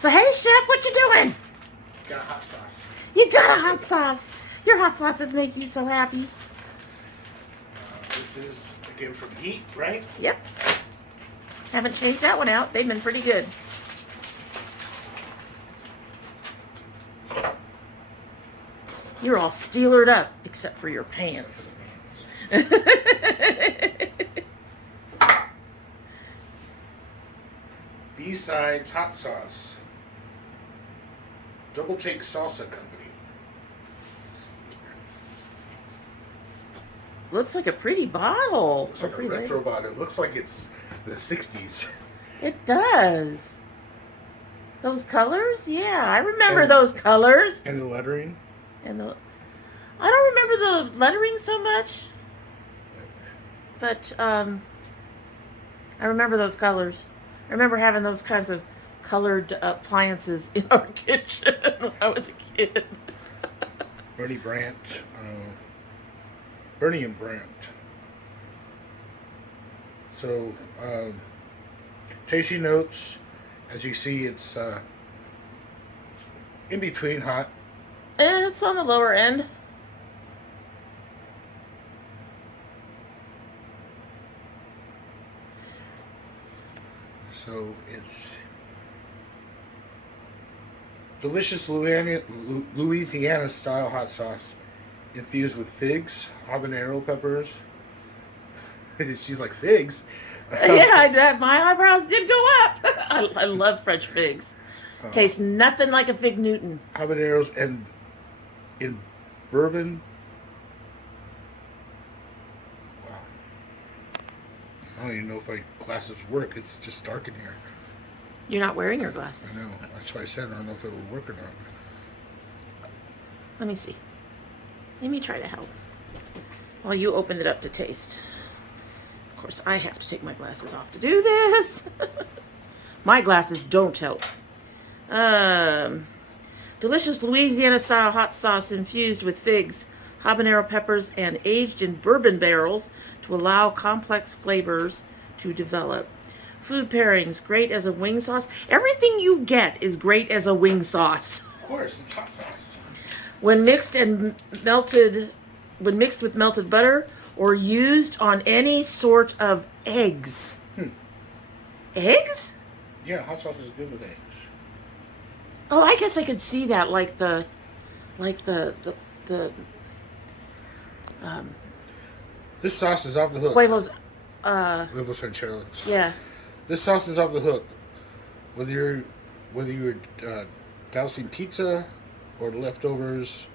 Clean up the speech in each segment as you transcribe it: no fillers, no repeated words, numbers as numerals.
So, hey, Chef, what you doing? Got a hot sauce. You got a hot sauce. Your hot sauces make you so happy. This is, again, from Heat, right? Yep. Haven't changed that one out. They've been pretty good. You're all steelered up, except for your pants. B-Sides Hot Sauce. Double Take Salsa Company. Looks like a pretty bottle. Looks like a retro bottle. It looks like it's the 60s. It does. Those colors? Yeah, I remember those colors. And the lettering? I don't remember the lettering so much. But I remember those colors. I remember having those kinds of colored appliances in our kitchen when I was a kid. Bernie and Brandt. So, tasty notes. As you see, it's in between hot. And it's on the lower end. So it's delicious Louisiana style hot sauce infused with figs, habanero peppers. She's like, figs? Yeah, my eyebrows did go up. I love French figs. Tastes nothing like a fig Newton. Habaneros and in bourbon. Wow. I don't even know if my glasses work. It's just dark in here. You're not wearing your glasses. I know. That's why I said I don't know if it would work or not. Let me see. Let me try to help. While you opened it up to taste. Of course, I have to take my glasses off to do this. My glasses don't help. Delicious Louisiana-style hot sauce infused with figs, habanero peppers, and aged in bourbon barrels to allow complex flavors to develop. Food pairings, great as a wing sauce. Everything you get is great as a wing sauce. Of course, it's hot sauce. When mixed with melted butter or used on any sort of eggs. Eggs? Yeah, hot sauce is good with eggs. Oh, I guess I could see that, like the This sauce is off the hook. huevos. Huevos rancheros. Yeah. This sauce is off the hook. Whether you're dousing pizza or the leftovers,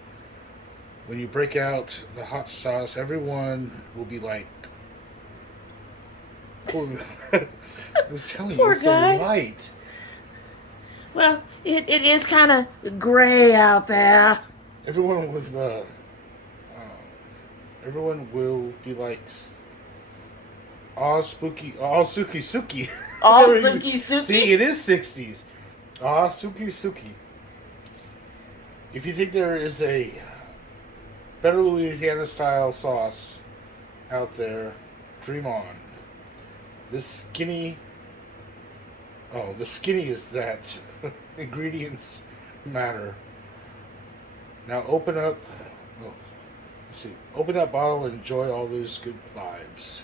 when you break out the hot sauce, everyone will be like, I was telling you, it's so light. Well, it is kind of gray out there. Everyone will be like, all spooky, all suki suki. All suki suki. See, it is 60s. All suki suki. If you think there is a better Louisiana style sauce out there, dream on. The skinny is that ingredients matter. Now open up that bottle and enjoy all those good vibes.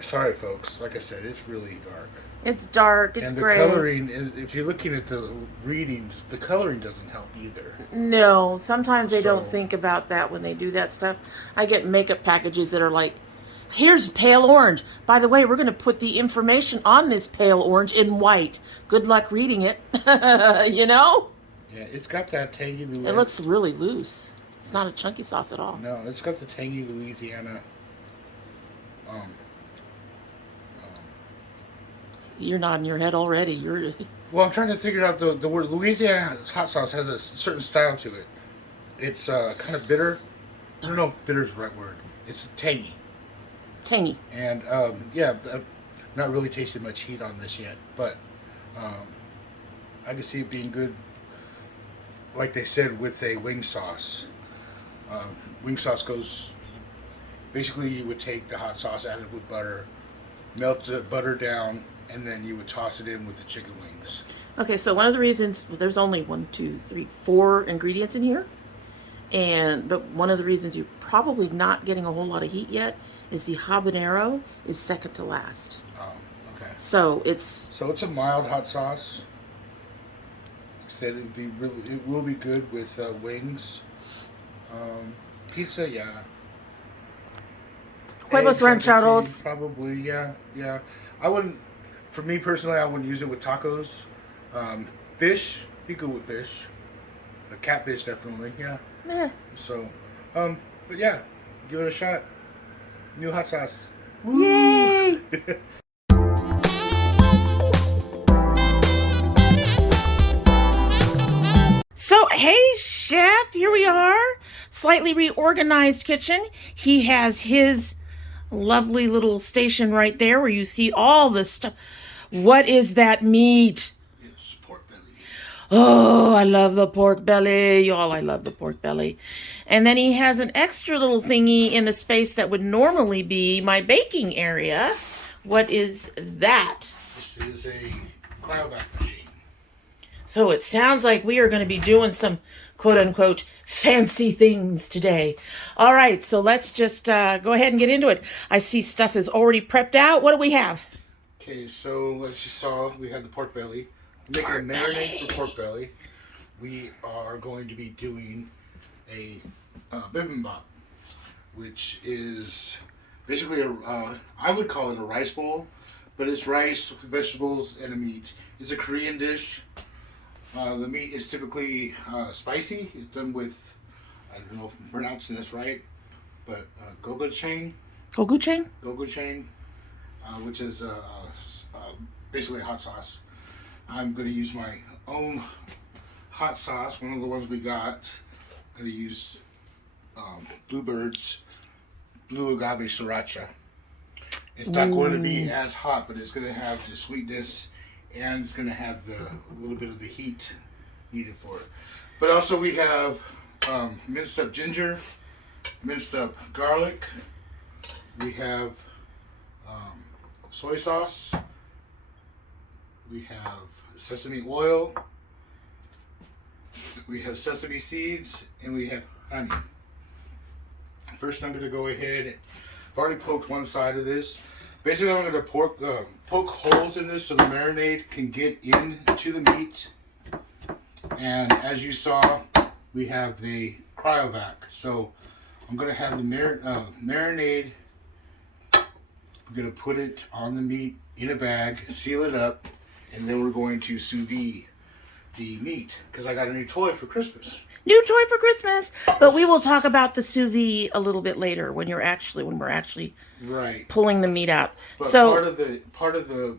Sorry folks, like I said, it's really dark. It's dark, it's gray. And the coloring, if you're looking at the readings, the coloring doesn't help either. No, sometimes they don't think about that when they do that stuff. I get makeup packages that are like, here's pale orange. By the way, we're going to put the information on this pale orange in white. Good luck reading it. You know? Yeah, it's got that tangy Louisiana. It looks really loose. It's not a chunky sauce at all. No, it's got the tangy Louisiana. You're nodding your head already. Well, I'm trying to figure out the word. Louisiana hot sauce has a certain style to it. It's kind of bitter. I don't know if bitter is the right word. It's tangy. Tangy. And yeah, I'm not really tasted much heat on this yet, but I can see it being good, like they said, with a wing sauce. Wing sauce goes, basically you would take the hot sauce, add it with butter, melt the butter down, and then you would toss it in with the chicken wings. Okay, so one of the reasons there's only 4 ingredients in here, but one of the reasons you're probably not getting a whole lot of heat yet is the habanero is second to last. Oh, okay. So it's a mild hot sauce. Said it will be good with wings, pizza, yeah. Huevos rancheros, probably, yeah. I wouldn't. For me personally, I wouldn't use it with tacos. Fish, be good with fish. A catfish, definitely, yeah. Yeah. So, but yeah, give it a shot. New hot sauce. Woo! Yay! So, hey, chef, here we are. Slightly reorganized kitchen. He has his lovely little station right there where you see all the stuff. What is that meat? It's pork belly. Oh, I love the pork belly. Y'all, I love the pork belly. And then he has an extra little thingy in the space that would normally be my baking area. What is that? This is a cryovac machine. So it sounds like we are going to be doing some quote-unquote fancy things today. All right, so let's just go ahead and get into it. I see stuff is already prepped out. What do we have? Okay, so as you saw, we have the pork belly. Making a marinade for pork belly. We are going to be doing a bibimbap, which is basically I would call it a rice bowl, but it's rice with vegetables and a meat. It's a Korean dish. The meat is typically spicy. It's done with, I don't know if I'm pronouncing this right, but gochujang. Gochujang, Which is basically a hot sauce. I'm going to use my own hot sauce, one of the ones we got. I'm going to use Bluebird's Blue Agave Sriracha. It's not going to be as hot, but it's going to have the sweetness and it's going to have a little bit of the heat needed for it. But also we have minced up ginger, minced up garlic. We have soy sauce. We have sesame oil. We have sesame seeds, and we have honey. First, I'm going to go ahead. I've already poked one side of this. Basically, I'm going to poke holes in this so the marinade can get into the meat. And as you saw, we have the cryovac. So I'm going to have the marinade. I'm going to put it on the meat in a bag, seal it up, and then we're going to sous vide the meat because I got a new toy for Christmas. New toy for Christmas, but we will talk about the sous vide a little bit later when we're actually right pulling the meat out. But so part of the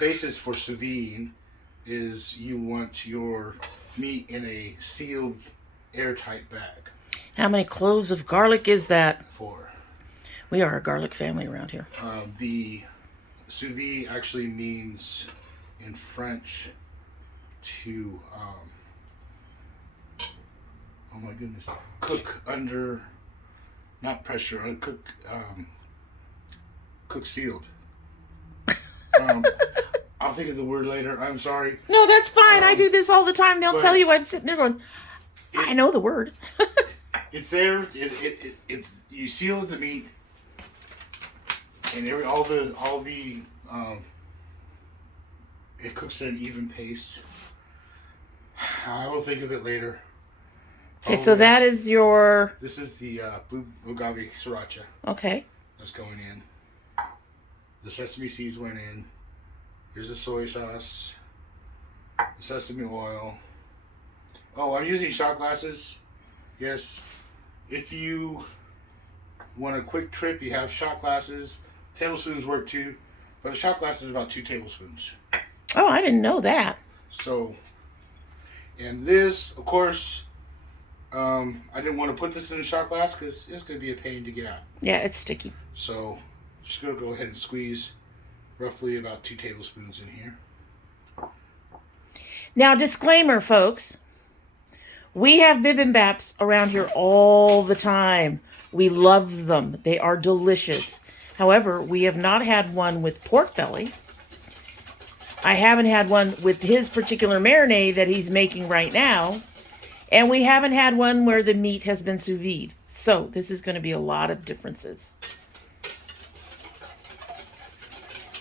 basis for sous vide is you want your meat in a sealed, airtight bag. How many cloves of garlic is that? 4. We are a garlic family around here. The sous vide actually means in French to oh my goodness, cook under, not pressure, cook sealed. I'll think of the word later. I'm sorry. No, that's fine. I do this all the time. They'll tell you I'm sitting there going, I know the word. It's there. It's you seal the meat, and it cooks at an even pace. I will think of it later. Okay, so that is your... This is the Blue Agave Sriracha. Okay. That's going in. The sesame seeds went in. Here's the soy sauce. The sesame oil. Oh, I'm using shot glasses. Yes. If you want a quick trip, you have shot glasses. Tablespoons work too. But a shot glass is about 2 tablespoons. Oh, I didn't know that. So, and this, of course... I didn't want to put this in a shot glass because it's going to be a pain to get out. Yeah, it's sticky. So, just going to go ahead and squeeze roughly about 2 tablespoons in here. Now, disclaimer, folks. We have bibimbaps around here all the time. We love them. They are delicious. However, we have not had one with pork belly. I haven't had one with his particular marinade that he's making right now. And we haven't had one where the meat has been sous vide. So this is going to be a lot of differences.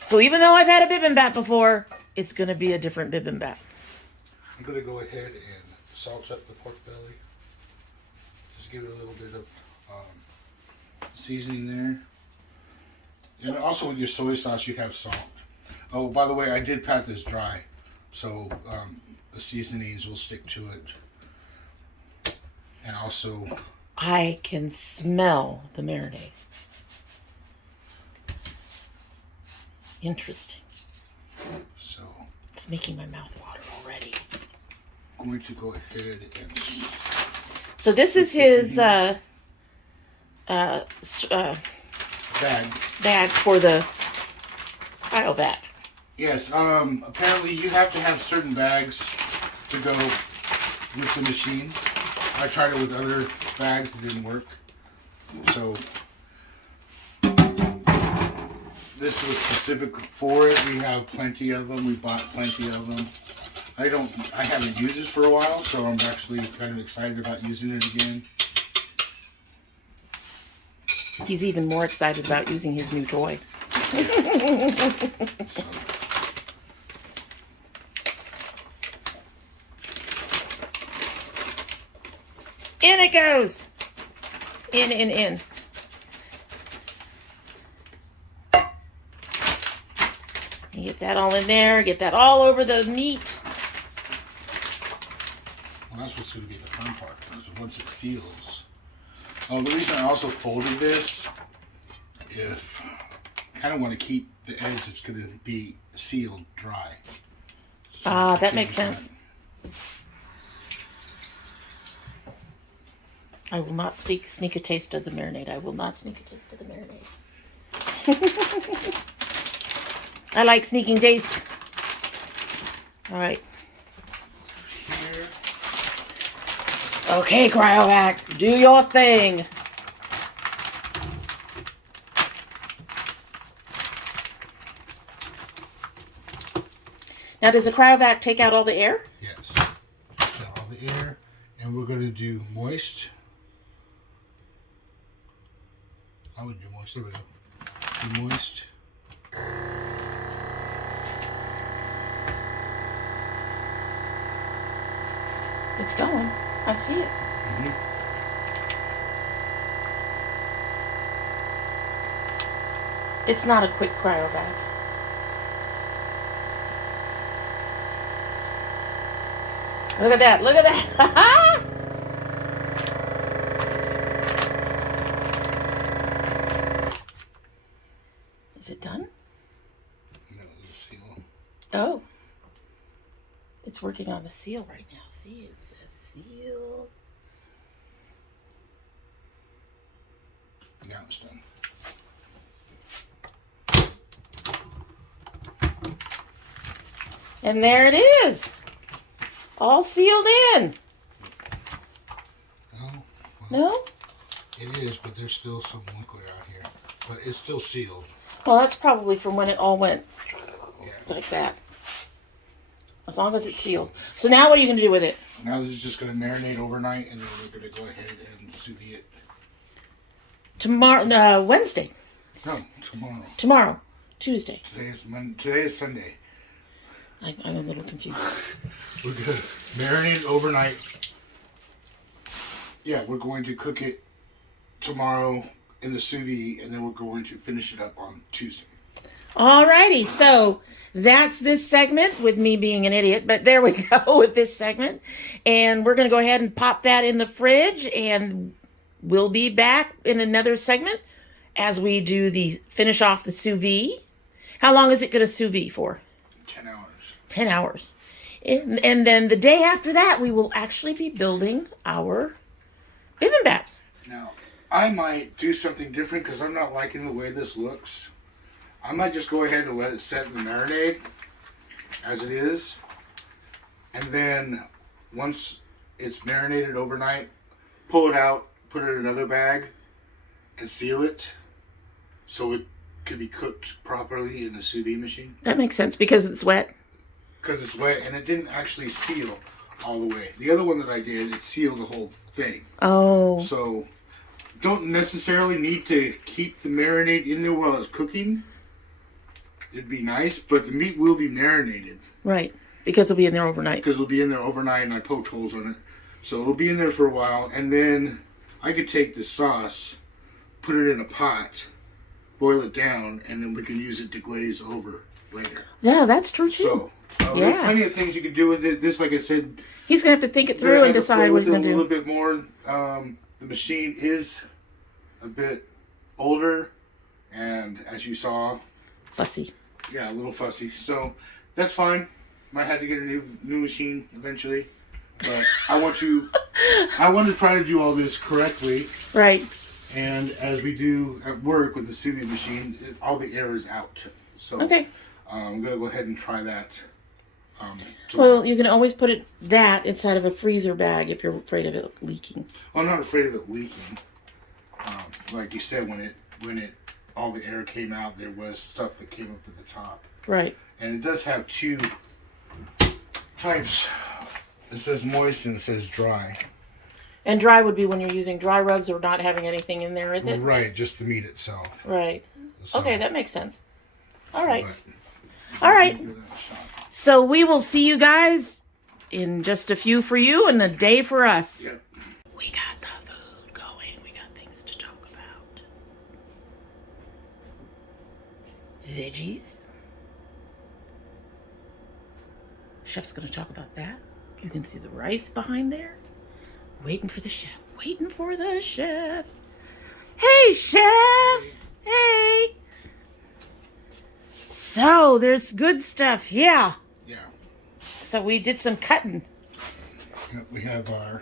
So even though I've had a bibimbap before, it's going to be a different bibimbap. I'm going to go ahead and salt up the pork belly. Just give it a little bit of seasoning there. And also with your soy sauce, you have salt. Oh, by the way, I did pat this dry, so the seasonings will stick to it. And also, I can smell the marinade. Interesting. So it's making my mouth water already. I'm going to go ahead and. So this is his bag for the cryovac. Yes. Apparently, you have to have certain bags to go with the machine. I tried it with other bags; it didn't work. So this was specific for it. We have plenty of them. We bought plenty of them. I haven't used this for a while, so I'm actually kind of excited about using it again. He's even more excited about using his new toy. In it goes. In. You get that all in there. Get that all over the meat. Well, that's what's going to be the fun part. Once it seals. Oh, the reason I also folded this, if I kind of want to keep the edge that's going to be sealed dry. So that makes sense. I will not sneak a taste of the marinade. I will not sneak a taste of the marinade. I like sneaking tastes. All right. Here. Okay, cryovac, do your thing. Now, does the cryovac take out all the air? Yes. Take out all the air, and we're going to do moist. I would do moist. There we go. Do moist. It's going. I see it. Mm-hmm. It's not a quick cryovac. Look at that. Look at that. Is it done? No, the seal. Oh. It's working on the seal right now. See, it says seal. Now it's done. And there it is. All sealed in. No? Well, No? it is, but there's still some liquid out here. But it's still sealed. Well, that's probably from when it all went Yeah. like that. As long as it's sealed. So now what are you going to do with it? Now this is just going to marinate overnight, and then we're going to go ahead and sous vide it. Tomorrow, Wednesday. No, tomorrow. Tomorrow. Tuesday. Today is Sunday. I'm a little confused. We're going to marinate it overnight. Yeah, we're going to cook it tomorrow in the sous vide, and then we're going to finish it up on Tuesday. Alrighty, so that's this segment with me being an idiot, but there we go with this segment. And we're going to go ahead and pop that in the fridge, and we'll be back in another segment as we do finish off the sous vide. How long is it going to sous vide for? 10 hours. 10 hours. And then the day after that, we will actually be building our bibimbaps. Now, I might do something different because I'm not liking the way this looks. I might just go ahead and let it set in the marinade as it is. And then once it's marinated overnight, pull it out, put it in another bag, and seal it so it could be cooked properly in the sous vide machine. That makes sense because it's wet. Because it's wet, and it didn't actually seal all the way. The other one that I did, it sealed the whole thing. Oh. So, don't necessarily need to keep the marinade in there while it's cooking. It'd be nice, but the meat will be marinated. Right, because it'll be in there overnight. Because it'll be in there overnight, and I poked holes in it. So it'll be in there for a while, and then I could take the sauce, put it in a pot, boil it down, and then we can use it to glaze over later. Yeah, that's true too. So, there's plenty of things you could do with it. This, like I said, he's going to have to think it through and decide what he's going to do. A little bit more. The machine is a bit older, and as you saw, fussy. Yeah, a little fussy. So that's fine. Might have to get a new machine eventually, but I want to try to do all this correctly. Right. And as we do at work with the sous vide machine, all the air is out. So okay. I'm gonna go ahead and try that. Well, you can always put that inside of a freezer bag if you're afraid of it leaking. I'm not afraid of it leaking. Like you said, when it all the air came out, there was stuff that came up at the top. Right. And it does have two types. It says moist and it says dry. And dry would be when you're using dry rubs or not having anything in there with it? Right, just the meat itself. Right. So, okay, that makes sense. All right. All right. So we will see you guys in just a few for you and a day for us. Yep. We got the food going. We got things to talk about. Veggies. Chef's going to talk about that. You can see the rice behind there. Waiting for the chef. Waiting for the chef. Hey, chef. Hey. So, there's good stuff. Yeah. Yeah. So, we did some cutting. We have our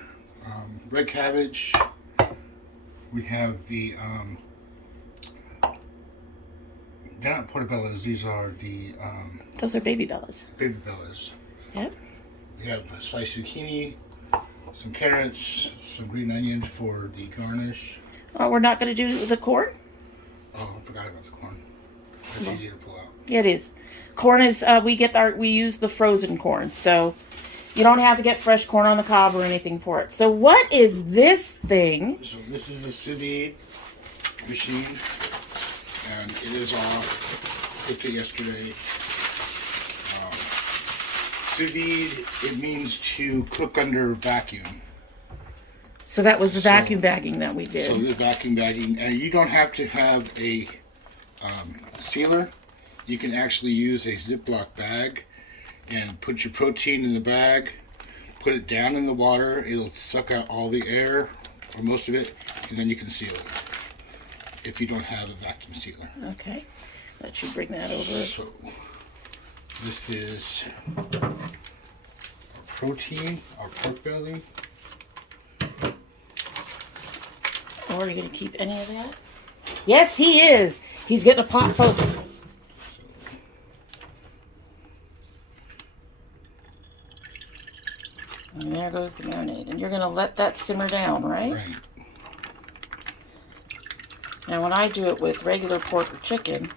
red cabbage. We have the, they're not portobellos. These are the... those are baby bellas. Baby bellas. Yep. We have a sliced zucchini, some carrots, some green onions for the garnish. Oh, we're not going to do the corn? Oh, I forgot about the corn. That's easy to pull out. It is. Corn is, we use the frozen corn. So you don't have to get fresh corn on the cob or anything for it. So what is this thing? So this is a sous vide machine, and it is off. Cooked it yesterday. Sous vide, it means to cook under vacuum. So that was the vacuum bagging that we did. So the vacuum bagging, and you don't have to have a sealer. You can actually use a Ziploc bag and put your protein in the bag, put it down in the water. It'll suck out all the air, or most of it, and then you can seal it if you don't have a vacuum sealer. Okay. Let you bring that over. So this is our protein, our pork belly. Or are you going to keep any of that? Yes, he is. He's getting a pot, folks. And there goes the marinade. And you're going to let that simmer down, right? Right. Now, when I do it with regular pork or chicken,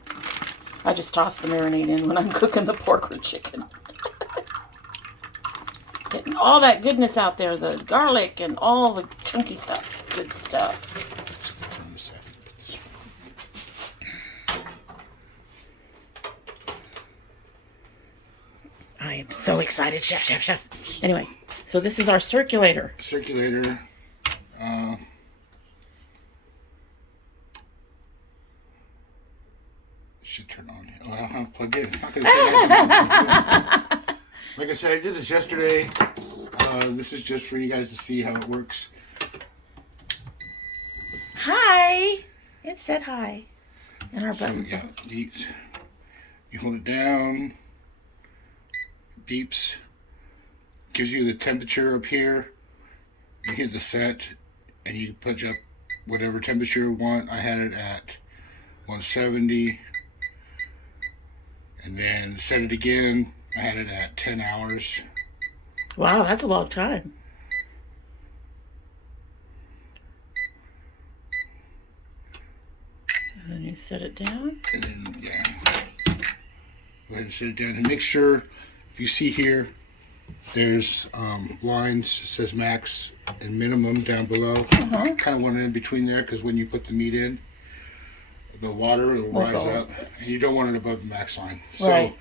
I just toss the marinade in when I'm cooking the pork or chicken. Getting all that goodness out there, the garlic and all the chunky stuff. Good stuff. I am so excited, chef. Anyway, so this is our circulator. Should turn on. Oh, I don't have to plug in. It's not going to say Like I said, I did this yesterday. This is just for you guys to see how it works. Hi. It said hi. And our buttons up. Beeps. You hold it down. Beeps. Gives you the temperature up here. You hit the set, and you punch up whatever temperature you want. I had it at 170. And then set it again. I had it at 10 hours. Wow, that's a long time. And You set it down. And then, yeah. Go ahead and set it down. And make sure, if you see here, there's lines, it says max and minimum down below. Kind of want it in between there because when you put the meat in, the water will rise up. And you don't want it above the max line. So,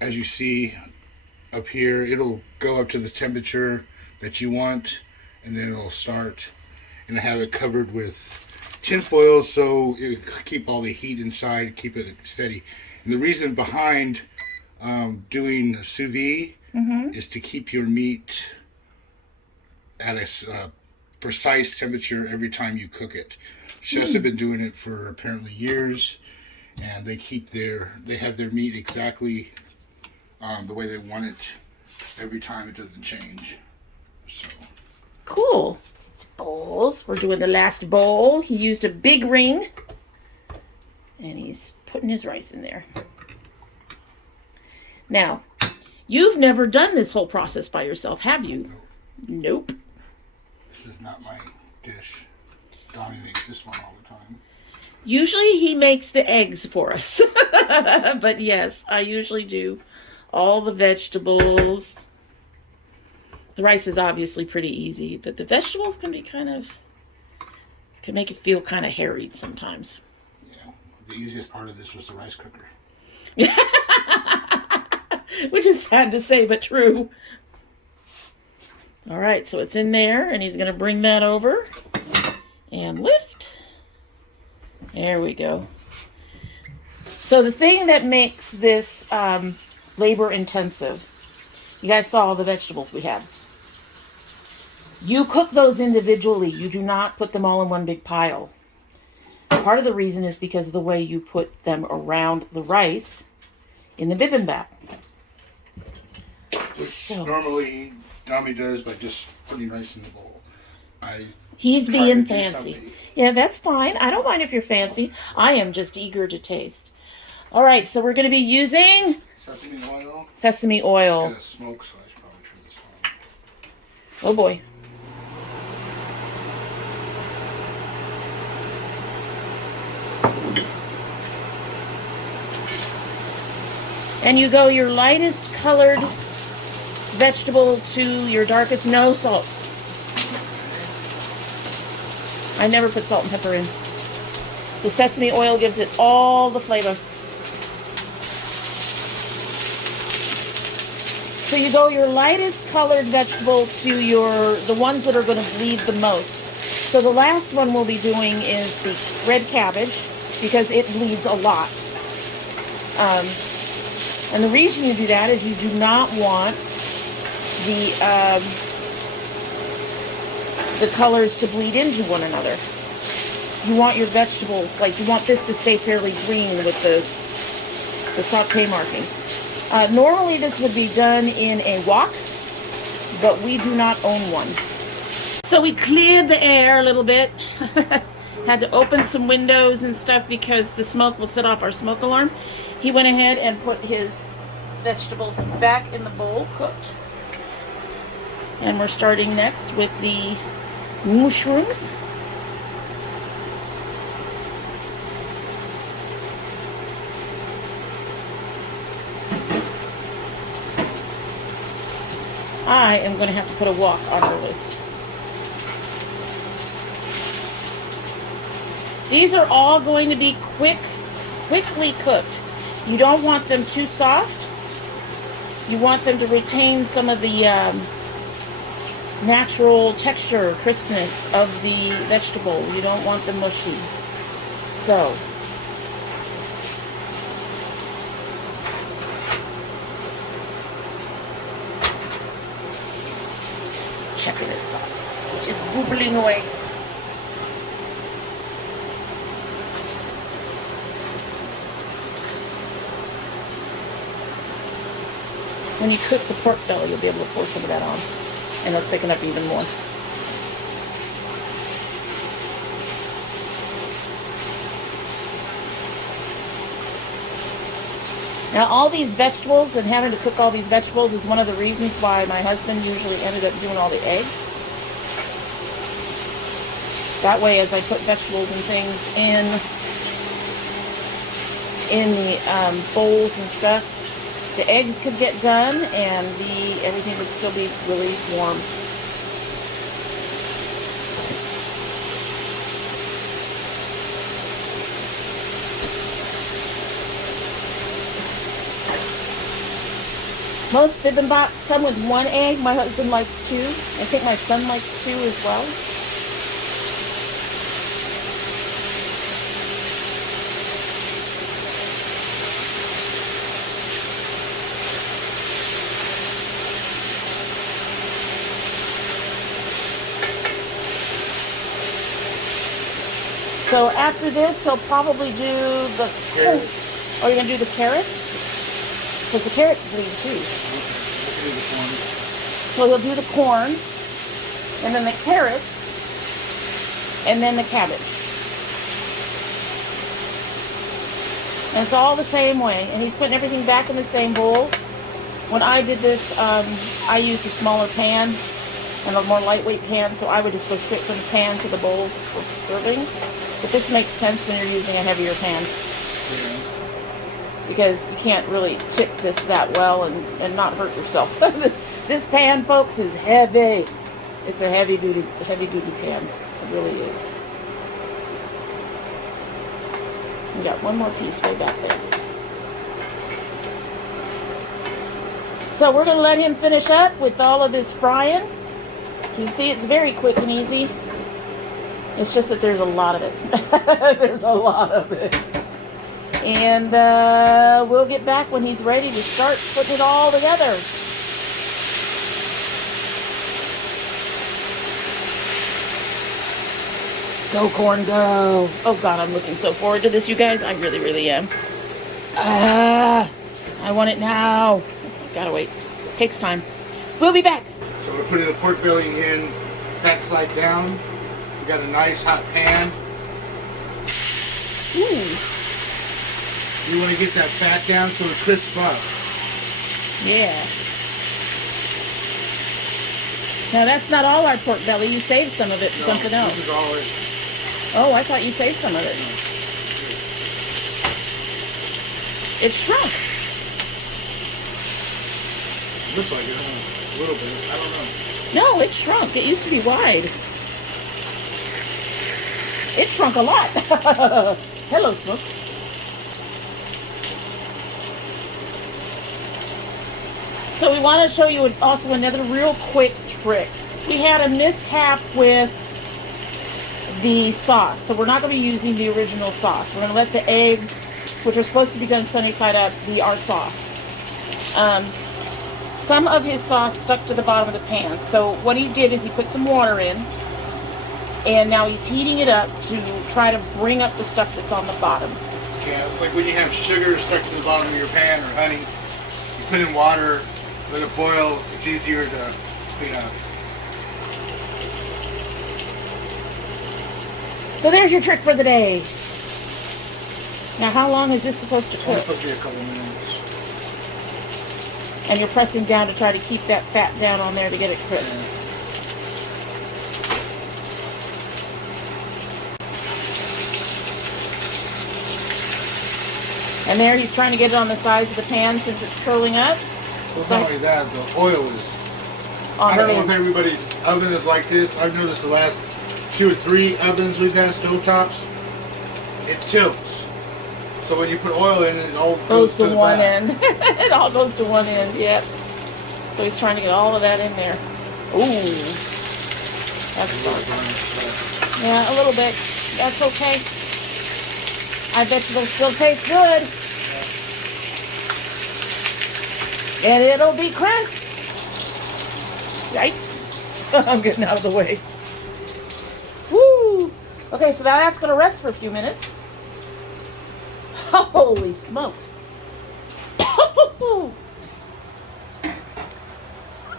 as you see up here, it'll go up to the temperature that you want, and then it'll start. And I have it covered with tin foil so it will keep all the heat inside, keep it steady. And the reason behind doing sous vide is to keep your meat at a precise temperature every time you cook it. Chefs have been doing it for apparently years, and they have their meat exactly the way they want it every time. It doesn't change. So cool. Bowls. We're doing the last bowl. He used a big ring, and he's putting his rice in there. Now, you've never done this whole process by yourself, have you? Nope. This is not my dish. Donnie makes this one all the time. Usually he makes the eggs for us. But yes, I usually do all the vegetables. The rice is obviously pretty easy, but the vegetables can make it feel kind of harried sometimes. Yeah. The easiest part of this was the rice cooker. Which is sad to say, but true. All right, so it's in there, and he's going to bring that over and lift. There we go. So the thing that makes this labor intensive, you guys saw all the vegetables we have. You cook those individually. You do not put them all in one big pile. Part of the reason is because of the way you put them around the rice in the bibimbap. Which normally Dami does by just putting rice in the bowl. He's being fancy. Yeah, that's fine. I don't mind if you're fancy. I am just eager to taste. All right, so we're going to be using sesame oil. Sesame oil. It's got a smoke, so I should probably try this one. Oh boy. And you go your lightest colored vegetable to your darkest, no salt. I never put salt and pepper in. The sesame oil gives it all the flavor. So you go your lightest colored vegetable to the ones that are going to bleed the most. So the last one we'll be doing is the red cabbage because it bleeds a lot. And the reason you do that is you do not want the colors to bleed into one another. You want your vegetables, you want this to stay fairly green with the sauté markings. Normally this would be done in a wok, but we do not own one. So we cleared the air a little bit. Had to open some windows and stuff because the smoke will set off our smoke alarm. He went ahead and put his vegetables back in the bowl, cooked. And we're starting next with the mushrooms. I am going to have to put a wok on our list. These are all going to be quickly cooked. You don't want them too soft. You want them to retain some of the natural texture, crispness of the vegetable. You don't want them mushy. So, check this sauce, which is bubbling away. When you cook the pork belly, you'll be able to pour some of that on, and it'll thicken up even more. Now, all these vegetables and having to cook all these vegetables is one of the reasons why my husband usually ended up doing all the eggs. That way, as I put vegetables and things in the bowls and stuff, the eggs could get done and everything would still be really warm. Most bibimbaps come with 1 egg. My husband likes 2. I think my son likes 2 as well. So after this, he'll probably do the carrots. Oh, you're going to do the carrots? Because the carrots bleed too. So he'll do the corn, and then the carrots, and then the cabbage. And it's all the same way. And he's putting everything back in the same bowl. When I did this, I used a smaller pan and a more lightweight pan, so I would just go straight from the pan to the bowls for serving. But this makes sense when you're using a heavier pan. Yeah. Because you can't really tip this that well and not hurt yourself. This pan, folks, is heavy. It's a heavy duty pan. It really is. We got one more piece way back there. So we're going to let him finish up with all of this frying. You see, it's very quick and easy. It's just that there's a lot of it. There's a lot of it. And we'll get back when he's ready to start putting it all together. Go, corn, go. Oh, God, I'm looking so forward to this, you guys. I really, really am. I want it now. Gotta wait. Takes time. We'll be back. So we're putting the pork belly in, fat slide down. We got a nice hot pan. Ooh. You want to get that fat down so it crisps up. Yeah. Now that's not all our pork belly. You saved some of it for something else. This is all it. Oh, I thought you saved some of it. It shrunk. Looks like it, huh? A little bit. I don't know. No, it shrunk. It used to be wide. It shrunk a lot. Hello, Smoke. So we want to show you also another real quick trick. We had a mishap with the sauce, so we're not going to be using the original sauce. We're going to let the eggs, which are supposed to be done sunny side up, be our sauce. Some of his sauce stuck to the bottom of the pan. So what he did is he put some water in, and now he's heating it up to try to bring up the stuff that's on the bottom. Yeah, it's like when you have sugar stuck to the bottom of your pan or honey. You put in water, let it boil, it's easier to clean up. So there's your trick for the day. Now how long is this supposed to cook? It'll be a couple minutes. And you're pressing down to try to keep that fat down on there to get it crisp. Yeah. And there he's trying to get it on the sides of the pan since it's curling up. Well, not only that, the oil is... I don't know if everybody's oven is like this. I've noticed the last 2 or 3 ovens we've had, stovetops, it tilts. So when you put oil in, it all goes to one end. It all goes to one end, yep. So he's trying to get all of that in there. Ooh. That's fun. Yeah, a little bit. That's okay. I bet you it'll still taste good. And it'll be crisp. Yikes. I'm getting out of the way. Woo! Okay, so now that's going to rest for a few minutes. Holy smokes.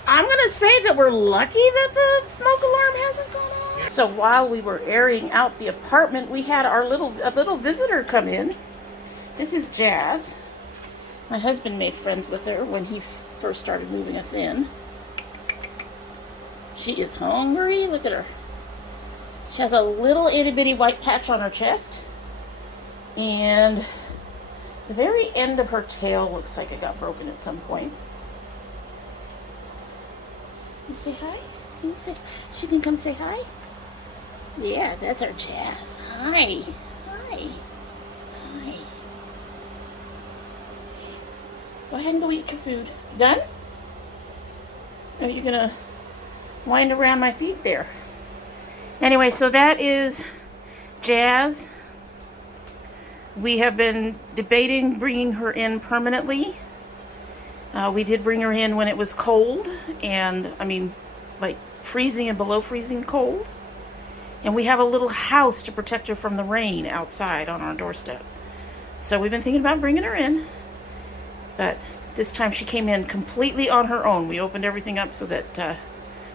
I'm going to say that we're lucky that the smoke alarm hasn't gone off. So while we were airing out the apartment, we had a little visitor come in. This is Jazz. My husband made friends with her when he first started moving us in. She is hungry. Look at her. She She has a little itty bitty white patch on her chest. And the very end of her tail looks like it got broken at some point. You say hi? Can you say, she can come say hi? Yeah, that's our Jazz. Hi. Hi. Hi. Go ahead and go eat your food. Done? Or are you going to wind around my feet there? Anyway, so that is Jazz. We have been debating bringing her in permanently. We did bring her in when it was cold, and I mean, like freezing and below freezing cold. And we have a little house to protect her from the rain outside on our doorstep. So we've been thinking about bringing her in. But this time she came in completely on her own. We opened everything up so that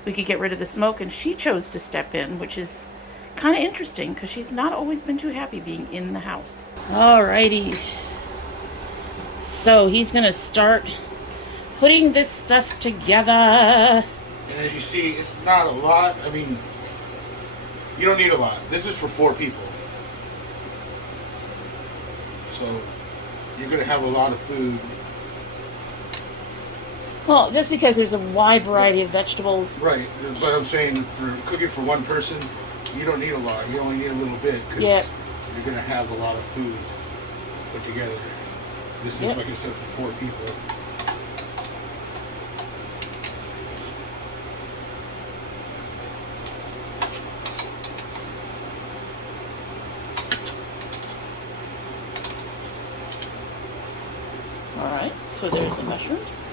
we could get rid of the smoke, and she chose to step in, which is kind of interesting because she's not always been too happy being in the house. Alrighty. So he's going to start putting this stuff together. And as you see, it's not a lot. I mean, you don't need a lot. This is for 4 people. So you're going to have a lot of food. Well, just because there's a wide variety of vegetables. Right, but I'm saying for cooking for 1 person, you don't need a lot. You only need a little bit because you're going to have a lot of food put together. This is, like I said, for 4 people. Alright, so there's the mushrooms.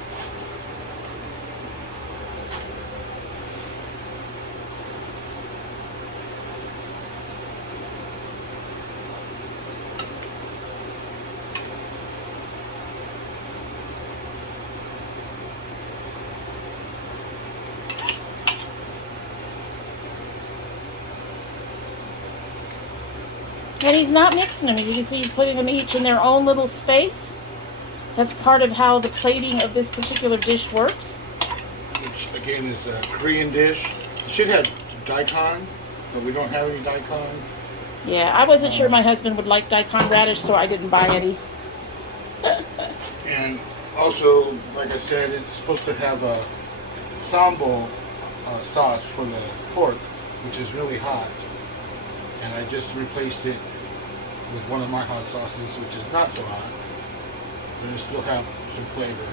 And he's not mixing them. You can see he's putting them each in their own little space. That's part of how the plating of this particular dish works. Which, again, is a Korean dish. It should have daikon, but we don't have any daikon. Yeah, I wasn't sure my husband would like daikon radish, so I didn't buy any. And also, like I said, it's supposed to have a sambal sauce for the pork, which is really hot. And I just replaced it with one of my hot sauces, which is not so hot, but it still have some flavor.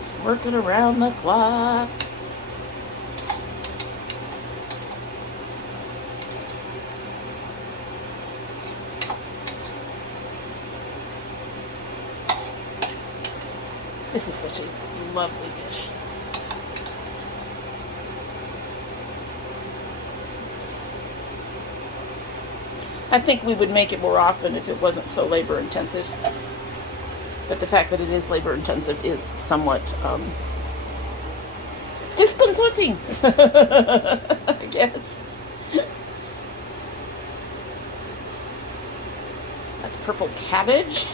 It's working around the clock. This is such a lovely dish. I think we would make it more often if it wasn't so labor intensive. But the fact that it is labor intensive is somewhat disconcerting, I guess. That's purple cabbage.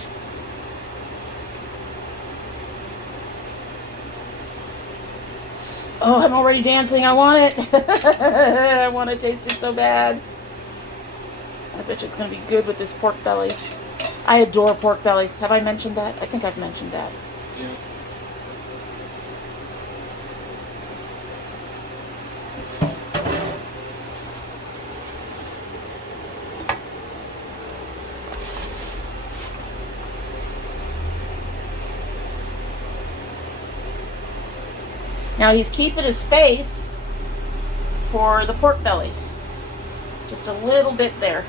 Oh, I'm already dancing. I want it. I want to taste it so bad. I bet you it's going to be good with this pork belly. I adore pork belly. Have I mentioned that? I think I've mentioned that. Yeah. Now he's keeping a space for the pork belly. Just a little bit there.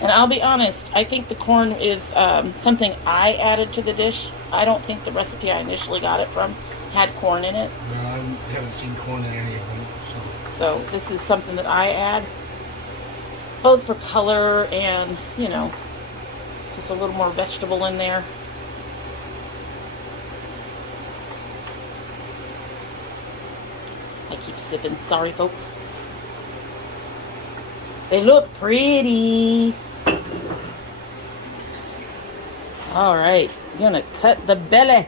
And I'll be honest, I think the corn is something I added to the dish. I don't think the recipe I initially got it from had corn in it. No, I haven't seen corn in any of them. So this is something that I add, both for color and, you know, just a little more vegetable in there. I keep slipping. Sorry, folks. They look pretty. All right, I'm gonna cut the belly.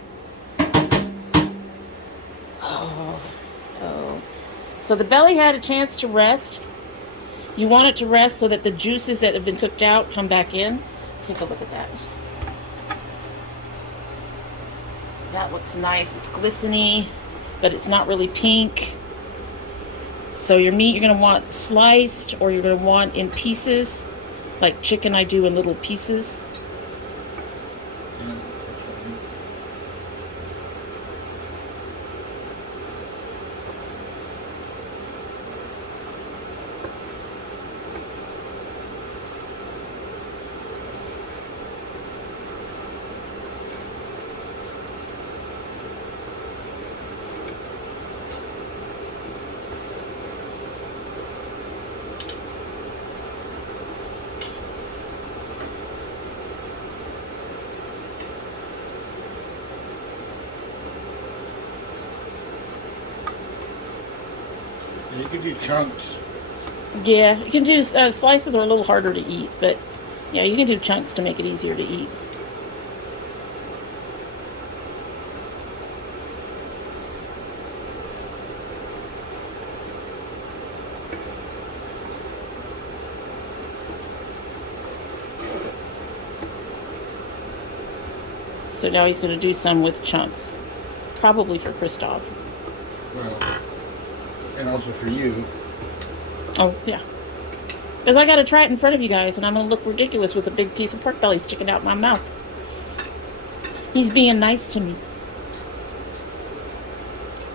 Oh. So the belly had a chance to rest. You want it to rest so that the juices that have been cooked out come back in. Take a look at that. That looks nice. It's glistening, but it's not really pink. So your meat you're going to want sliced, or you're going to want in pieces. Like chicken I do in little pieces. You can do chunks. Yeah, you can do slices are a little harder to eat, but yeah, you can do chunks to make it easier to eat. So now he's going to do some with chunks, probably for Christoph. Well, and also for you. Oh, yeah. Because I got to try it in front of you guys, and I'm going to look ridiculous with a big piece of pork belly sticking out my mouth. He's being nice to me.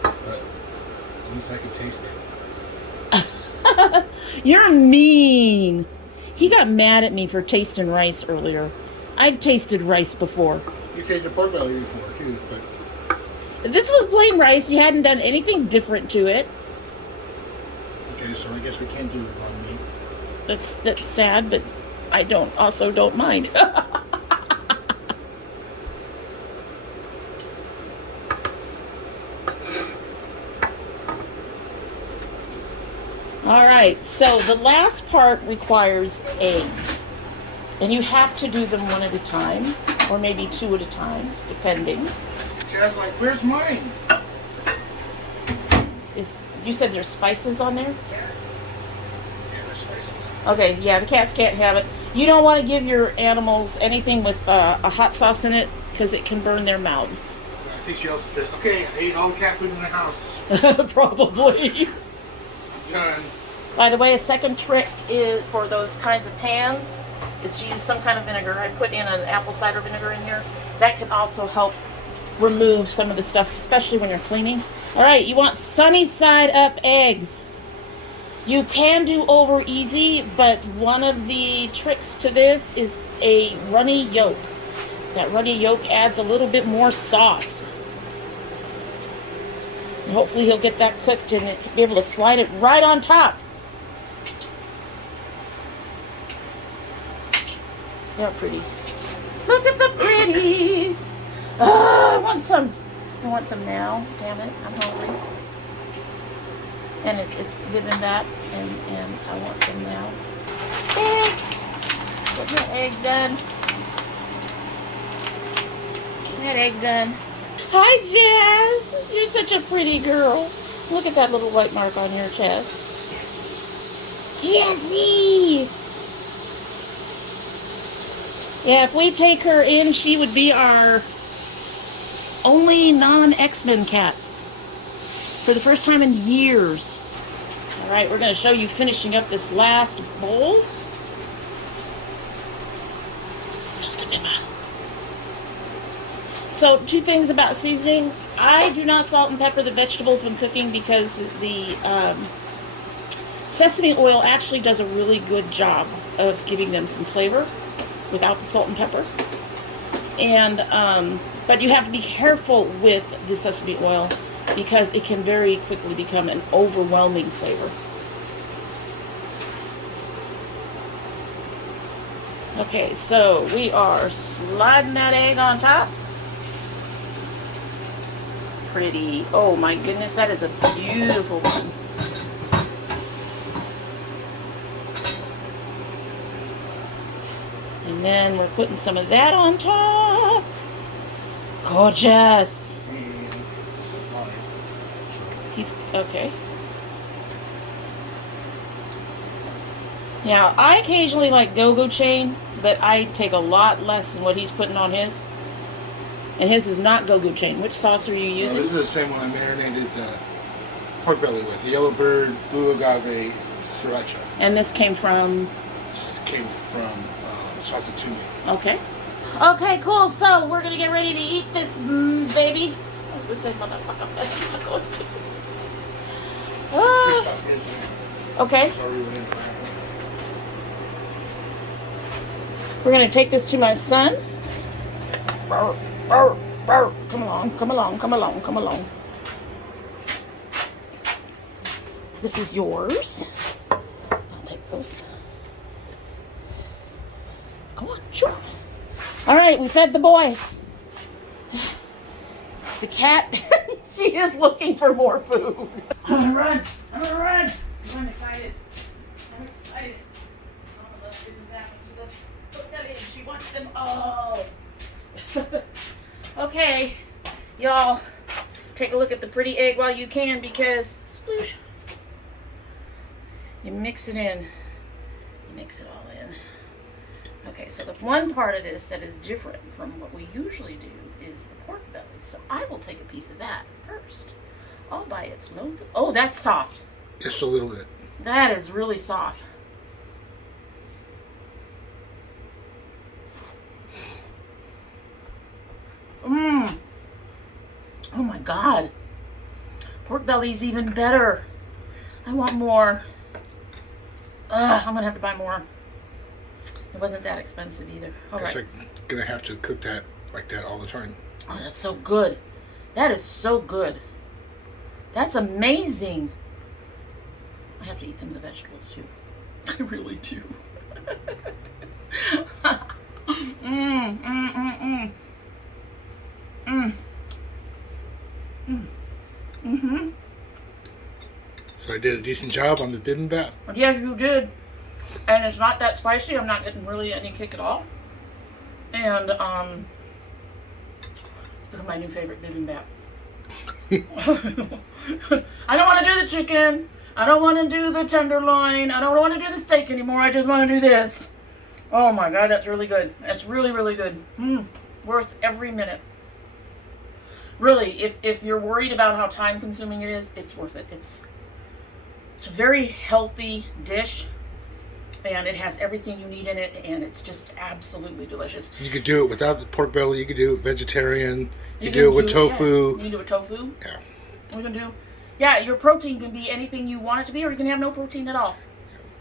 But at least I can taste it. You're mean. He got mad at me for tasting rice earlier. I've tasted rice before. You tasted pork belly before, too, but... This was plain rice. You hadn't done anything different to it. Okay, so I guess we can't do it on meat. That's sad, but I also don't mind. All right, so the last part requires eggs. And you have to do them one at a time, or maybe two at a time, depending. Chad's like, where's mine? You said there's spices on there? Yeah, there's spices. Okay, yeah, the cats can't have it. You don't want to give your animals anything with a hot sauce in it, because it can burn their mouths. I think she also said, okay, I ate all the cat food in the house. Probably. Done. By the way, a second trick is for those kinds of pans is to use some kind of vinegar. I put in an apple cider vinegar in here. That can also help remove some of the stuff, especially when you're cleaning. All right, you want sunny side up eggs. You can do over easy, but one of the tricks to this is a runny yolk. That runny yolk adds a little bit more sauce. And hopefully he'll get that cooked and be able to slide it right on top. They're pretty. Look at the pretties. Oh, I want some. I want some now. Damn it, I'm hungry. And it's bibimbap, and I want some now. Egg. Get that egg done. Get that egg done. Hi, Jazz. You're such a pretty girl. Look at that little white mark on your chest. Jazzy. Yeah, if we take her in, she would be our only non-X-Men cat for the first time in years. All right, we're going to show you finishing up this last bowl. Salt and pepper. So, two things about seasoning. I do not salt and pepper the vegetables when cooking because the sesame oil actually does a really good job of giving them some flavor without the salt and pepper. And but you have to be careful with the sesame oil because it can very quickly become an overwhelming flavor. Okay, so we are sliding that egg on top. pretty. Oh my goodness, that is a beautiful one. And then we're putting some of that on top. Gorgeous. He's okay. Now, I occasionally like go-go chain, but I take a lot less than what he's putting on his. And his is not go-go chain. Which sauce are you using? This is the same one I marinated the pork belly with. The yellow bird, blue agave, sriracha. And this came from? This came from Sauce Toomey. Okay. Okay, cool. So, we're going to get ready to eat this baby. I was going to say motherfucker. Okay. We're going to take this to my son. Come along, come along, come along, come along. This is yours. I'll take those. Come on, sure. All right, we fed the boy. The cat, she is looking for more food. I'm gonna run. I'm gonna run. I'm excited. I'm excited. I'm gonna let Bibimbap into the cook belly, and she wants them all. Okay, y'all, take a look at the pretty egg while you can, because sploosh. You mix it in. You mix it all in. Okay, so the one part of this that is different from what we usually do is the pork belly. So I will take a piece of that first, all by its lonesome. Oh, that's soft. Just a little bit. That is really soft. Oh my God. Pork belly's even better. I want more. I'm gonna have to buy more. It wasn't that expensive either. All right. Like gonna have to cook that like that all the time. Oh, that's so good. That is so good. That's amazing. I have to eat some of the vegetables too. I really do. So I did a decent job on the bibimbap. Yes, you did. And it's not that spicy. I'm not getting really any kick at all. And look at my new favorite bibimbap. I don't want to do the chicken. I don't want to do the tenderloin. I don't want to do the steak anymore. I just want to do this. Oh my God, that's really good. That's really, really good. Worth every minute. Really, if you're worried about how time consuming it is, it's worth it. It's a very healthy dish, and it has everything you need in it, and it's just absolutely delicious. You could do it without the pork belly. You could do it vegetarian. You do it with tofu. Yeah. You can do it with tofu. Yeah. You can do. Yeah, your protein can be anything you want it to be, or you can have no protein at all.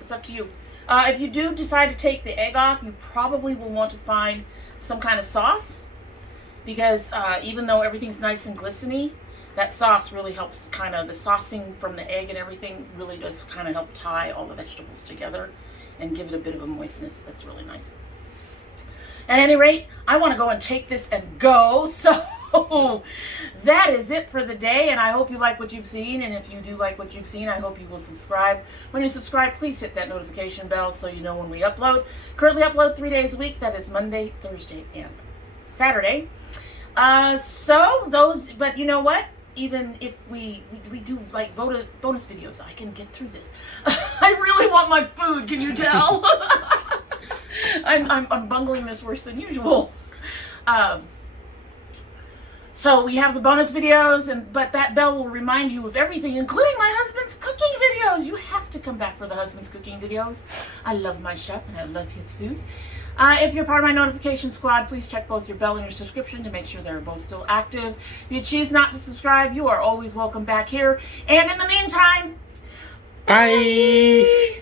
It's up to you. If you do decide to take the egg off, you probably will want to find some kind of sauce, because even though everything's nice and glistening, that sauce really helps, kind of the saucing from the egg and everything really does kind of help tie all the vegetables together and give it a bit of a moistness that's really nice. At any rate, I want to go and take this and go. So that is it for the day, and I hope you like what you've seen. And if you do like what you've seen, I hope you will subscribe. When you subscribe, please hit that notification bell so you know when we upload. Currently upload 3 days a week. That is Monday, Thursday, and Saturday. But you know what? Even if we do like bonus videos, I can get through this. I really want my food. Can you tell? I'm bungling this worse than usual. So we have the bonus videos, but that bell will remind you of everything, including my husband's cooking videos. You have to come back for the husband's cooking videos. I love my chef and I love his food. If you're part of my notification squad, please check both your bell and your subscription to make sure they're both still active. If you choose not to subscribe, you are always welcome back here. And in the meantime, bye!